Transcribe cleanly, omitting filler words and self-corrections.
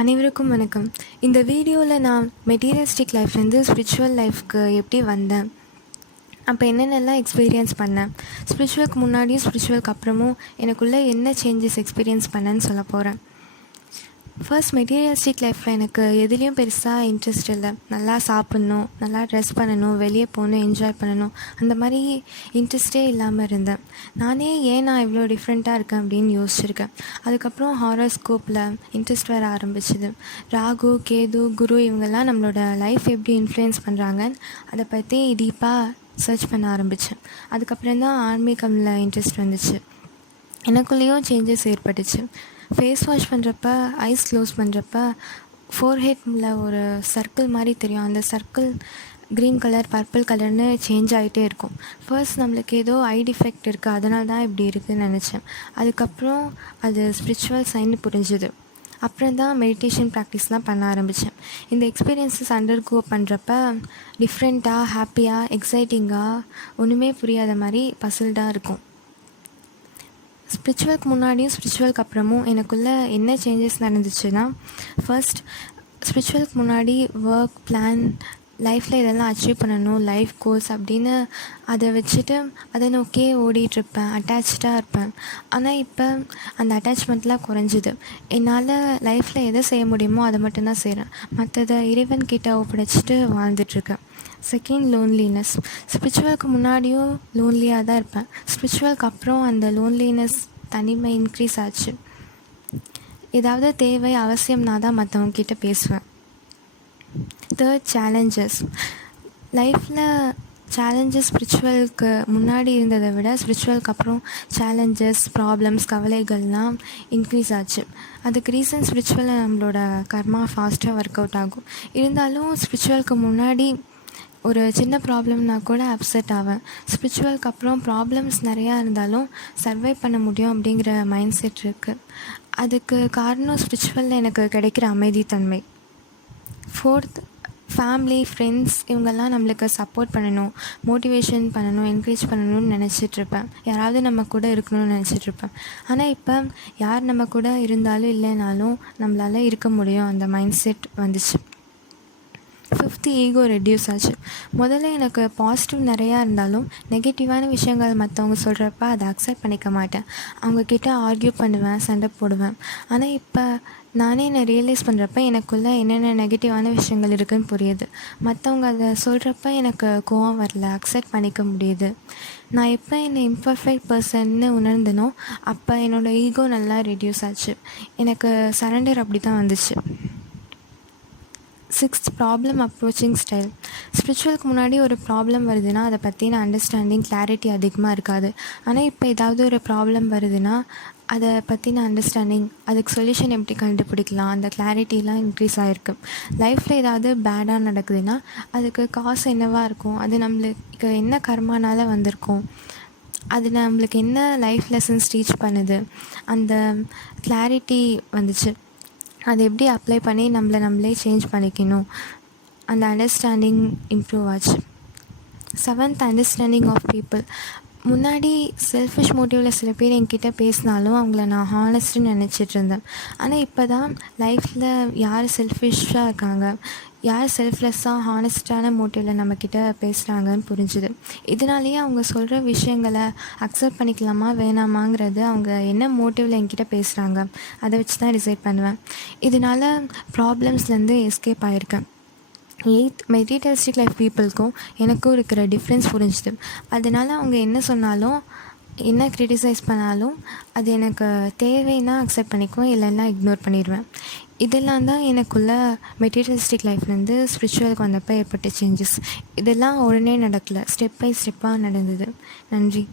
அனைவருக்கும் வணக்கம். இந்த வீடியோவில் நான் மெட்டீரியலிஸ்டிக் லைஃப்லேருந்து ஸ்பிரிச்சுவல் லைஃப்க்கு எப்படி வந்தேன், அப்போ என்னென்னலாம் எக்ஸ்பீரியன்ஸ் பண்ணேன், ஸ்பிரிச்சுவலுக்கு முன்னாடியும் ஸ்பிரிச்சுவலுக்கு அப்புறமும் எனக்குள்ளே என்ன சேஞ்சஸ் எக்ஸ்பீரியன்ஸ் பண்ணேன்னு சொல்ல போகிறேன். ஃபர்ஸ்ட் மெட்டீரியலிஸ்டிக் லைஃப்பில் எனக்கு எதுலேயும் பெருசாக இன்ட்ரெஸ்ட் இல்லை. நல்லா சாப்பிட்ணும், நல்லா ட்ரெஸ் பண்ணணும், வெளியே போகணும், என்ஜாய் பண்ணணும், அந்த மாதிரி இன்ட்ரெஸ்டே இல்லாமல் இருந்தேன். நானே ஏன் நான் இவ்வளோ டிஃப்ரெண்ட்டாக இருக்கேன் அப்படின்னு யோசிச்சிருக்கேன். அதுக்கப்புறம் ஹாரோஸ்கோப்பில் இன்ட்ரெஸ்ட் வர ஆரம்பிச்சிது. ராகு, கேது, குரு இவங்கெல்லாம் நம்மளோட லைஃப் எப்படி இன்ஃப்ளூயன்ஸ் பண்ணுறாங்க அதை பற்றி டீப்பாக சர்ச் பண்ண ஆரம்பித்தேன். அதுக்கப்புறம் தான் ஆன்மீகமில் இன்ட்ரெஸ்ட் வந்துச்சு. எனக்குள்ளேயும் சேஞ்சஸ் ஏற்பட்டுச்சு. ஃபேஸ் வாஷ் பண்ணுறப்ப, ஐஸ் க்ளோஸ் பண்ணுறப்ப ஃபோர்ஹெட்டில் ஒரு சர்க்கிள் மாதிரி தெரியும். அந்த சர்க்கிள் க்ரீன் கலர், பர்பிள் கலர்னு சேஞ்ச் ஆகிட்டே இருக்கும். ஃபர்ஸ்ட் நம்மளுக்கு ஏதோ ஐ டிஃபெக்ட் இருக்குது, அதனால தான் இப்படி இருக்குதுன்னு நினச்சேன். அதுக்கப்புறம் அது ஸ்பிரிச்சுவல் சைன்னு புரிஞ்சுது. அப்புறம் தான் மெடிடேஷன் ப்ராக்டிஸ்லாம் பண்ண ஆரம்பித்தேன். இந்த எக்ஸ்பீரியன்ஸஸ் அண்டர்கோ பண்ணுறப்ப டிஃப்ரெண்ட்டாக, ஹாப்பியாக, எக்ஸைட்டிங்காக, ஒன்றுமே புரியாத மாதிரி பசில்டாக இருக்கும். ஸ்பிரிச்சுவலுக்கு முன்னாடியும் ஸ்பிரிச்சுவலுக்கு அப்புறமும் எனக்குள்ளே என்ன சேஞ்சஸ் நடந்துச்சுன்னா, ஃபர்ஸ்ட் ஸ்பிரிச்சுவலுக்கு முன்னாடி ஒர்க் பிளான், லைஃப்பில் இதெல்லாம் அச்சீவ் பண்ணணும், லைஃப் கோல்ஸ் அப்படின்னு அதை வச்சுட்டு அதை நோக்கியே ஓடிட்டுருப்பேன், அட்டாச்சாக இருப்பேன். ஆனால் இப்போ அந்த அட்டாச்மெண்ட்லாம் குறைஞ்சிது. என்னால் லைஃப்பில் எதை செய்ய முடியுமோ அதை மட்டும்தான் செய்கிறேன். மற்றதை இறைவன்கிட்ட ஒப்படைச்சிட்டு வாழ்ந்துட்டுருக்கேன். Second, loneliness. ஸ்பிரிச்சுவலுக்கு முன்னாடியும் லோன்லியாக தான் இருப்பேன். ஸ்பிரிச்சுவலுக்கு அப்புறம் அந்த லோன்லினஸ், தனிமை இன்க்ரீஸ் ஆச்சு. ஏதாவது தேவை, அவசியம்னா தான் மற்றவங்கக்கிட்ட பேசுவேன். Third, challenges. லைஃப்பில் சேலஞ்சஸ் ஸ்பிரிச்சுவலுக்கு முன்னாடி இருந்ததை விட ஸ்பிரிச்சுவலுக்கு அப்புறம் சேலஞ்சஸ், ப்ராப்ளம்ஸ், கவலைகள்லாம் இன்க்ரீஸ் ஆச்சு. அதுக்கு ரீசன் ஸ்பிரிச்சுவலில் நம்மளோட கர்மா ஃபாஸ்ட்டாக ஒர்க் அவுட் ஆகும். இருந்தாலும் ஸ்பிரிச்சுவலுக்கு முன்னாடி ஒரு சின்ன ப்ராப்ளம்னா கூட அப்செட் ஆவேன். ஸ்பிரிச்சுவலுக்கு அப்புறம் ப்ராப்ளம்ஸ் நிறையா இருந்தாலும் சர்வை பண்ண முடியும் அப்படிங்கிற மைண்ட் செட் இருக்குது. அதுக்கு காரணம் ஸ்பிரிச்சுவலில் எனக்கு கிடைக்கிற அமைதித்தன்மை. ஃபோர்த், ஃபேமிலி, ஃப்ரெண்ட்ஸ் இவங்கெல்லாம் நம்மளுக்கு சப்போர்ட் பண்ணணும், மோட்டிவேஷன் பண்ணணும், என்கரேஜ் பண்ணணும்னு நினச்சிட்ருப்பேன். யாராவது நம்ம கூட இருக்கணும்னு நினச்சிட்ருப்பேன். ஆனால் இப்போ யார் நம்ம கூட இருந்தாலும் இல்லைனாலும் நம்மளால் இருக்க முடியும், அந்த மைண்ட் செட் வந்துச்சு. ஃபிஃப்த்து, ஈகோ ரெடியூஸ் ஆச்சு. முதல்ல எனக்கு பாசிட்டிவ் நிறையா இருந்தாலும் நெகட்டிவான விஷயங்கள் மற்றவங்க சொல்கிறப்ப அதை அக்செப்ட் பண்ணிக்க மாட்டேன். அவங்கக்கிட்ட ஆர்கியூ பண்ணுவேன், சண்டை போடுவேன். ஆனால் இப்போ நானே என்னை ரியலைஸ் பண்ணுறப்ப எனக்குள்ளே என்னென்ன நெகட்டிவான விஷயங்கள் இருக்குதுன்னு புரியுது. மற்றவங்க அதை சொல்கிறப்ப எனக்கு கோவம் வரல, அக்செப்ட் பண்ணிக்க முடியுது. நான் எப்போ என்னை இம்பர்ஃபெக்ட் பர்சன்னு உணர்ந்தனோ அப்போ என்னோடய ஈகோ நல்லா ரெடியூஸ் ஆச்சு. எனக்கு சரண்டர் அப்படி தான் வந்துச்சு. Sixth, problem approaching style. ஸ்பிரிச்சுவலுக்கு முன்னாடி ஒரு ப்ராப்ளம் வருதுன்னா அதை பற்றின அண்டர்ஸ்டாண்டிங், கிளாரிட்டி அதிகமாக இருக்காது. ஆனால் இப்போ ஏதாவது ஒரு ப்ராப்ளம் வருதுன்னா அதை பற்றின அண்டர்ஸ்டாண்டிங், அதுக்கு சொல்யூஷன் எப்படி கண்டுபிடிக்கலாம், அந்த கிளாரிட்டிலாம் இன்க்ரீஸ் ஆகிருக்கு. லைஃப்பில் ஏதாவது பேடாக நடக்குதுன்னா அதுக்கு காசு என்னவாக இருக்கும், அது நம்மளுக்கு என்ன கர்மானால் வந்திருக்கும், அது நம்மளுக்கு என்ன லைஃப் லெசன்ஸ் டீச் பண்ணுது, அந்த கிளாரிட்டி வந்துச்சு. அதை எப்படி அப்ளை பண்ணி நம்மளே சேஞ்ச் பண்ணிக்கணும், அந்த அண்டர்ஸ்டாண்டிங் இம்ப்ரூவ் ஆச்சு. Seventh, understanding of people. முன்னாடி செல்ஃபிஷ் மோட்டிவில் சில பேர் என்கிட்ட பேசினாலும் அவங்கள நான் ஹானஸ்ட்டுன்னு நினச்சிட்டு இருந்தேன். ஆனால் இப்போ தான் லைஃப்பில் யார் செல்ஃபிஷாக இருக்காங்க, யார் செல்ஃப்லெஸ்ஸாக ஹானஸ்டான மோட்டிவில் நம்மக்கிட்ட பேசுகிறாங்கன்னு புரிஞ்சுது. இதனாலேயே அவங்க சொல்கிற விஷயங்களை அக்செப்ட் பண்ணிக்கலாமா வேணாமாங்கிறது அவங்க என்ன மோட்டிவில் என்கிட்ட பேசுகிறாங்க அதை வச்சு தான் டிசைட் பண்ணுவேன். இதனால் ப்ராப்ளம்ஸ்லேருந்து எஸ்கேப் ஆகிருக்கேன். எயித், மெட்டீரியலிஸ்டிக் லைஃப் பீப்புளுக்கும் எனக்கும் இருக்கிற டிஃப்ரென்ஸ் புரிஞ்சுது. அதனால் அவங்க என்ன சொன்னாலும், என்ன க்ரிட்டிசைஸ் பண்ணாலும் அது எனக்கு தேவைன்னா அக்செப்ட் பண்ணிக்குவேன், இல்லைன்னா இக்னோர் பண்ணிடுவேன். இதெல்லாம் தான் எனக்குள்ள மெட்டீரியலிஸ்டிக் லைஃப்லேருந்து ஸ்பிரிச்சுவலுக்கு வந்தப்போ ஏற்பட்ட சேஞ்சஸ். இதெல்லாம் உடனே நடக்கலை, ஸ்டெப் பை ஸ்டெப்பாக நடந்தது. நன்றி.